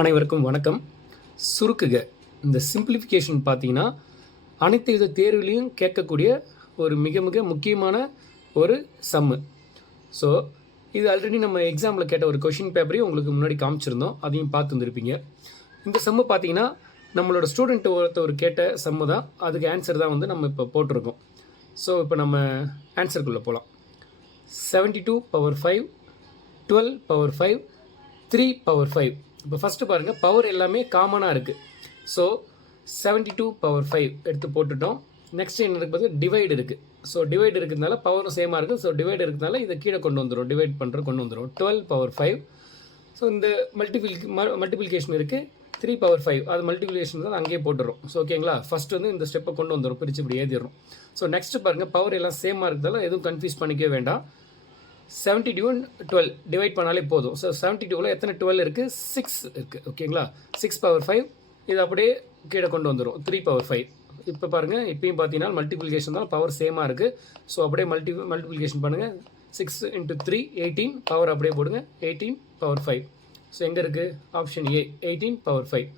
அனைவருக்கும் வணக்கம். சுருக்குக இந்த சிம்பிளிஃபிகேஷன் பார்த்தீங்கன்னா அனைத்து வித தேர்வுலையும் கேட்கக்கூடிய ஒரு மிக மிக முக்கியமான ஒரு சம்மு. ஸோ இது ஆல்ரெடி நம்ம எக்ஸாமில் கேட்ட ஒரு கொஷின் பேப்பரையும் உங்களுக்கு முன்னாடி காமிச்சிருந்தோம், அதையும் பார்த்து வந்துருப்பீங்க. இந்த சம்மு பார்த்தீங்கன்னா நம்மளோட ஸ்டூடெண்ட் ஒருத்தவர் கேட்ட சம்மு தான், அதுக்கு ஆன்சர் தான் வந்து நம்ம இப்போ போட்டிருக்கோம். ஸோ இப்போ நம்ம ஆன்சருக்குள்ளே போகலாம். 72 பவர் 5, 12 பவர் 5, 3 பவர் 5. இப்போ ஃபஸ்ட்டு பாருங்கள், பவர் எல்லாமே காமனாக இருக்குது. ஸோ 72 பவர் 5 எடுத்து போட்டுட்டோம். நெக்ஸ்ட் என்ன இருக்குது பார்த்து டிவைடு இருக்குது. ஸோ டிவைடு இருக்கிறதுனால பவரும் சேமாக இருக்குது. ஸோ டிவைடு இருக்கிறதுனால இதை கீழே கொண்டு வந்துடும், டிவைட் பண்ணுற கொண்டு வந்துடும். 12 பவர் 5. ஸோ இந்த மல்டிபிளிகேஷன் இருக்குது. 3 பவர் 5 அது மல்டிபிளிகேஷன் தான் அங்கேயே போட்டுடும். ஸோ ஓகேங்களா, ஃபஸ்ட்டு வந்து இந்த ஸ்டெப்பை கொண்டு வந்துடும், பிரித்து இப்படி ஏற்றிடும். ஸோ நெக்ஸ்ட்டு பாருங்கள், பவர் எல்லாம் சேமாக இருக்கிறதால எதுவும் கன்ஃபியூஸ் பண்ணிக்கவே வேண்டாம். 72 and 12 டிவைட் பண்ணாலே போதும். ஸோ 72ல் எத்தனை 12 இருக்குது? 6 இருக்குது. ஓகேங்களா, 6 பவர் 5 இது அப்படியே கீழே கொண்டு வந்துடும், 3 பவர் 5. இப்போ பாருங்கள், இப்பயும் பார்த்தீங்கன்னா மல்டிபிளிகேஷன் தான், பவர் சேமாக இருக்குது. ஸோ அப்படியே மல்டிபிளிகேஷன் பண்ணுங்கள். 6 into 3 18 பவர் அப்படியே போடுங்க, 18 பவர் 5. ஸோ எங்கே இருக்குது? Option A 18 power 5.